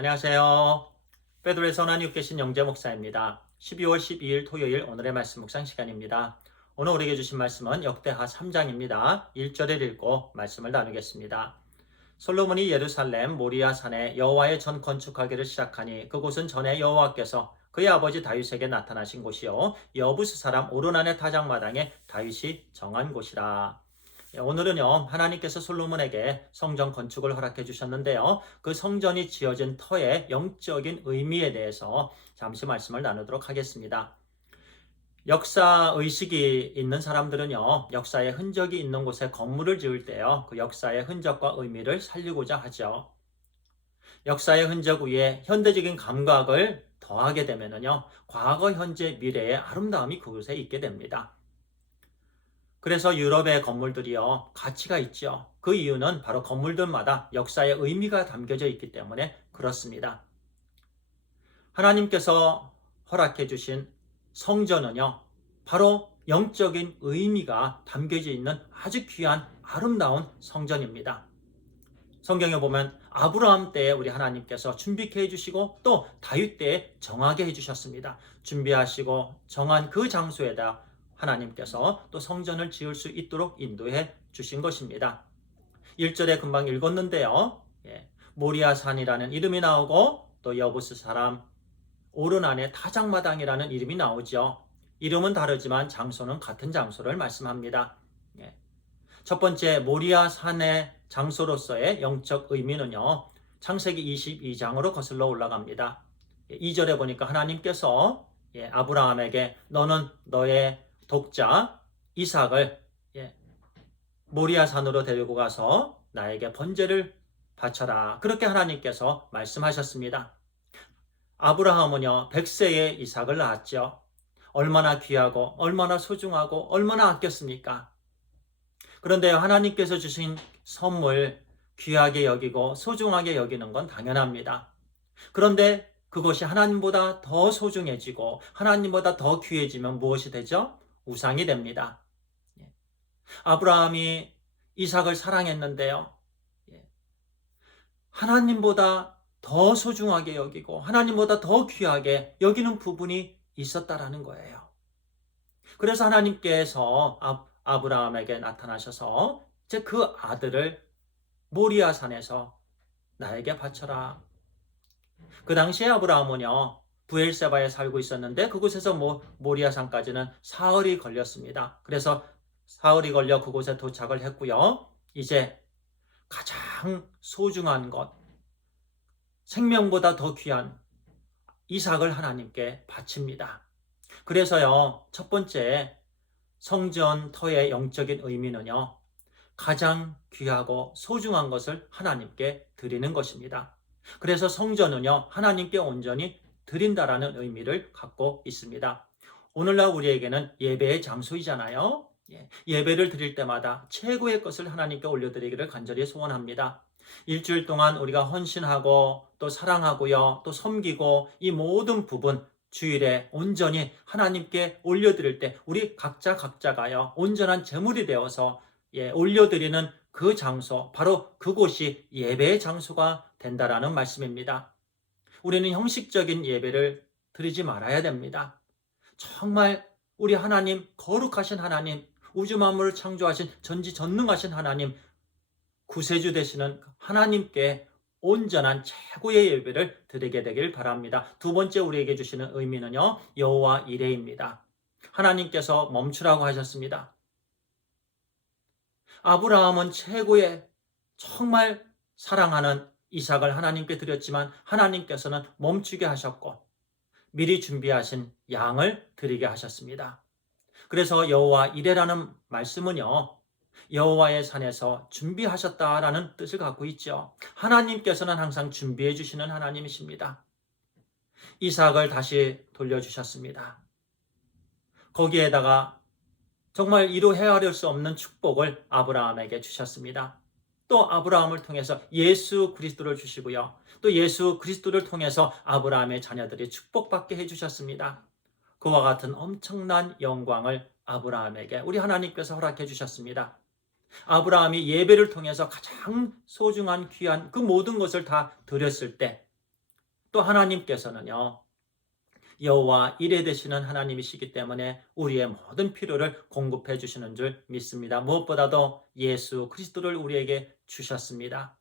안녕하세요. 베드로의 선한 육계신 영재 목사입니다. 12월 12일 토요일 오늘의 말씀 묵상 시간입니다. 오늘 우리에게 주신 말씀은 역대하 3장입니다. 1절을 읽고 말씀을 나누겠습니다. 솔로몬이 예루살렘 모리아 산에 여호와의 전 건축하기를 시작하니 그곳은 전에 여호와께서 그의 아버지 다윗에게 나타나신 곳이요 여부스 사람 오르난의 타작마당에 다윗이 정한 곳이라. 오늘은요, 하나님께서 솔로몬에게 성전 건축을 허락해 주셨는데요. 그 성전이 지어진 터의 영적인 의미에 대해서 잠시 말씀을 나누도록 하겠습니다. 역사 의식이 있는 사람들은요, 역사의 흔적이 있는 곳에 건물을 지을 때요, 그 역사의 흔적과 의미를 살리고자 하죠. 역사의 흔적 위에 현대적인 감각을 더하게 되면요, 과거, 현재, 미래의 아름다움이 그곳에 있게 됩니다. 그래서 유럽의 건물들이요, 가치가 있죠. 그 이유는 바로 건물들마다 역사의 의미가 담겨져 있기 때문에 그렇습니다. 하나님께서 허락해 주신 성전은요, 바로 영적인 의미가 담겨져 있는 아주 귀한 아름다운 성전입니다. 성경에 보면 아브라함 때에 우리 하나님께서 준비케 해주시고 또 다윗 때에 정하게 해주셨습니다. 준비하시고 정한 그 장소에다 하나님께서 또 성전을 지을 수 있도록 인도해 주신 것입니다. 1절에 금방 읽었는데요. 모리아 산이라는 이름이 나오고 또 여부스 사람 오르난의 타작마당이라는 이름이 나오죠. 이름은 다르지만 장소는 같은 장소를 말씀합니다. 첫 번째 모리아 산의 장소로서의 영적 의미는요. 창세기 22장으로 거슬러 올라갑니다. 2절에 보니까 하나님께서 아브라함에게 너는 너의 독자 이삭을 모리아 산으로 데리고 가서 나에게 번제를 바쳐라. 그렇게 하나님께서 말씀하셨습니다. 아브라함은요 100세에 이삭을 낳았죠. 얼마나 귀하고 얼마나 소중하고 얼마나 아꼈습니까? 그런데 하나님께서 주신 선물 귀하게 여기고 소중하게 여기는 건 당연합니다. 그런데 그것이 하나님보다 더 소중해지고 하나님보다 더 귀해지면 무엇이 되죠? 우상이 됩니다. 아브라함이 이삭을 사랑했는데요. 하나님보다 더 소중하게 여기고 하나님보다 더 귀하게 여기는 부분이 있었다라는 거예요. 그래서 하나님께서 아브라함에게 나타나셔서 이제 그 아들을 모리아 산에서 나에게 바쳐라. 그 당시에 아브라함은요 부엘세바에 살고 있었는데 그곳에서 모리아 산까지는 사흘이 걸렸습니다. 그래서 사흘이 걸려 그곳에 도착을 했고요. 이제 가장 소중한 것, 생명보다 더 귀한 이삭을 하나님께 바칩니다. 그래서요, 첫 번째 성전 터의 영적인 의미는요, 가장 귀하고 소중한 것을 하나님께 드리는 것입니다. 그래서 성전은요, 하나님께 온전히 드린다라는 의미를 갖고 있습니다. 오늘날 우리에게는 예배의 장소이잖아요. 예배를 드릴 때마다 최고의 것을 하나님께 올려드리기를 간절히 소원합니다. 일주일 동안 우리가 헌신하고 또 사랑하고요, 또 섬기고 이 모든 부분 주일에 온전히 하나님께 올려드릴 때 우리 각자가요 온전한 제물이 되어서 올려드리는 그 장소, 바로 그곳이 예배의 장소가 된다라는 말씀입니다. 우리는 형식적인 예배를 드리지 말아야 됩니다. 정말 우리 하나님, 거룩하신 하나님, 우주 만물을 창조하신 전지전능하신 하나님, 구세주 되시는 하나님께 온전한 최고의 예배를 드리게 되길 바랍니다. 두 번째 우리에게 주시는 의미는요, 여호와 이레입니다. 하나님께서 멈추라고 하셨습니다. 아브라함은 최고의 정말 사랑하는 이삭을 하나님께 드렸지만 하나님께서는 멈추게 하셨고 미리 준비하신 양을 드리게 하셨습니다. 그래서 여호와 이레라는 말씀은요, 여호와의 산에서 준비하셨다라는 뜻을 갖고 있죠. 하나님께서는 항상 준비해 주시는 하나님이십니다. 이삭을 다시 돌려주셨습니다. 거기에다가 정말 이루 헤아릴 수 없는 축복을 아브라함에게 주셨습니다. 또 아브라함을 통해서 예수 그리스도를 주시고요. 또 예수 그리스도를 통해서 아브라함의 자녀들이 축복받게 해주셨습니다. 그와 같은 엄청난 영광을 아브라함에게 우리 하나님께서 허락해 주셨습니다. 아브라함이 예배를 통해서 가장 소중한 귀한 그 모든 것을 다 드렸을 때 또 하나님께서는요, 여호와 이레 되시는 하나님이시기 때문에 우리의 모든 필요를 공급해 주시는 줄 믿습니다. 무엇보다도 예수 그리스도를 우리에게 주셨습니다.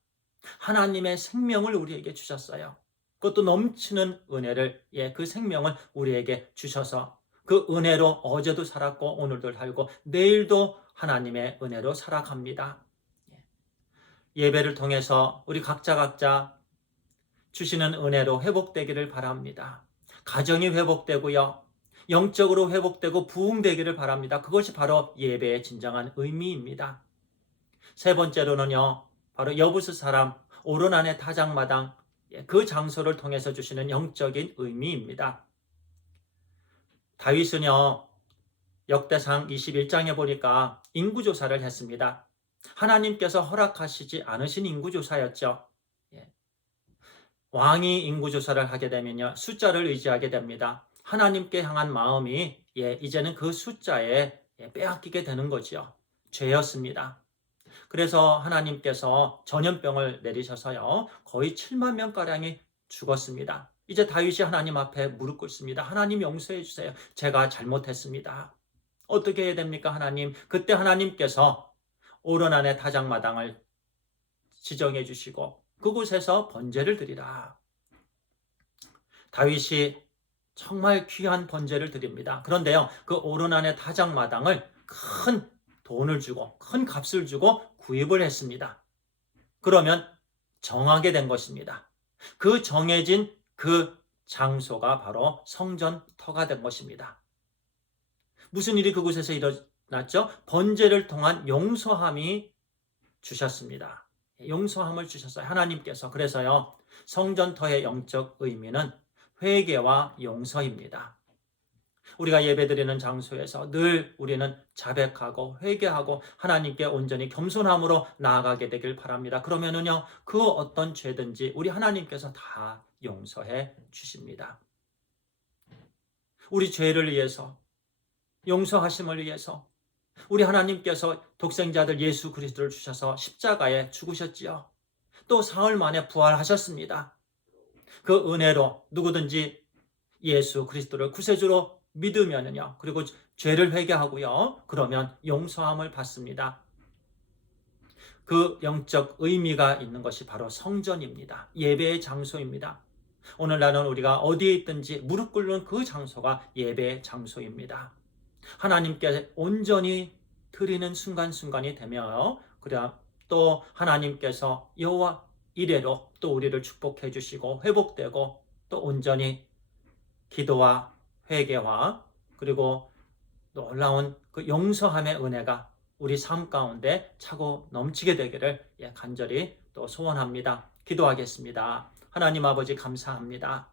하나님의 생명을 우리에게 주셨어요. 그것도 넘치는 은혜를, 그 생명을 우리에게 주셔서 그 은혜로 어제도 살았고 오늘도 살고 내일도 하나님의 은혜로 살아갑니다. 예배를 통해서 우리 각자 주시는 은혜로 회복되기를 바랍니다. 가정이 회복되고요. 영적으로 회복되고 부흥되기를 바랍니다. 그것이 바로 예배의 진정한 의미입니다. 세 번째로는요, 바로 여부스 사람 오르난의 타작마당, 그 장소를 통해서 주시는 영적인 의미입니다. 다윗은요, 역대상 21장에 보니까 인구조사를 했습니다. 하나님께서 허락하시지 않으신 인구조사였죠. 왕이 인구조사를 하게 되면요, 숫자를 의지하게 됩니다. 하나님께 향한 마음이 이제는 그 숫자에 빼앗기게 되는 거지요. 죄였습니다. 그래서 하나님께서 전염병을 내리셔서요, 거의 7만 명가량이 죽었습니다. 이제 다윗이 하나님 앞에 무릎 꿇습니다. 하나님 용서해 주세요. 제가 잘못했습니다. 어떻게 해야 됩니까, 하나님? 그때 하나님께서 오르난의 타작마당을 지정해 주시고 그곳에서 번제를 드리라. 다윗이 정말 귀한 번제를 드립니다. 그런데요, 그 오르난의 타작마당을 큰 돈을 주고 큰 값을 주고 구입을 했습니다. 그러면 정하게 된 것입니다. 그 정해진 그 장소가 바로 성전터가 된 것입니다. 무슨 일이 그곳에서 일어났죠? 번제를 통한 용서함이 주셨습니다. 용서함을 주셨어요. 하나님께서. 그래서요, 성전터의 영적 의미는 회개와 용서입니다. 우리가 예배드리는 장소에서 늘 우리는 자백하고 회개하고 하나님께 온전히 겸손함으로 나아가게 되길 바랍니다. 그러면은요, 그 어떤 죄든지 우리 하나님께서 다 용서해 주십니다. 우리 죄를 위해서, 용서하심을 위해서 우리 하나님께서 독생자들 예수 그리스도를 주셔서 십자가에 죽으셨지요. 또 사흘 만에 부활하셨습니다. 그 은혜로 누구든지 예수 그리스도를 구세주로 믿으면요, 그리고 죄를 회개하고요, 그러면 용서함을 받습니다. 그 영적 의미가 있는 것이 바로 성전입니다. 예배의 장소입니다. 오늘날은 우리가 어디에 있든지 무릎 꿇는 그 장소가 예배의 장소입니다. 하나님께 온전히 드리는 순간순간이 되며, 그래야 또 하나님께서 여호와 이레로 또 우리를 축복해 주시고 회복되고 또 온전히 기도와 회개와 그리고 놀라운 그 용서함의 은혜가 우리 삶 가운데 차고 넘치게 되기를 간절히 또 소원합니다. 기도하겠습니다. 하나님 아버지 감사합니다.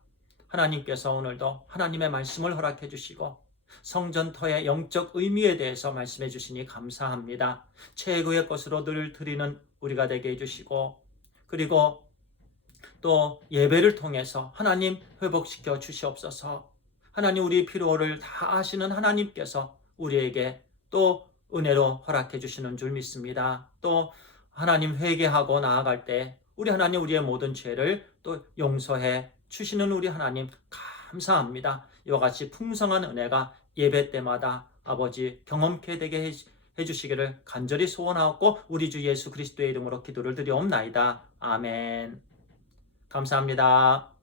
하나님께서 오늘도 하나님의 말씀을 허락해 주시고 성전터의 영적 의미에 대해서 말씀해 주시니 감사합니다. 최고의 것으로 늘 드리는 우리가 되게 해주시고, 그리고 또 예배를 통해서 하나님 회복시켜 주시옵소서. 하나님 우리 필요를 다 아시는 하나님께서 우리에게 또 은혜로 허락해 주시는 줄 믿습니다. 또 하나님 회개하고 나아갈 때 우리 하나님 우리의 모든 죄를 또 용서해 주시는 우리 하나님 감사합니다. 이와 같이 풍성한 은혜가 예배 때마다 아버지 경험케 되게 해주시기를 간절히 소원하고 우리 주 예수 그리스도의 이름으로 기도를 드리옵나이다. 아멘. 감사합니다.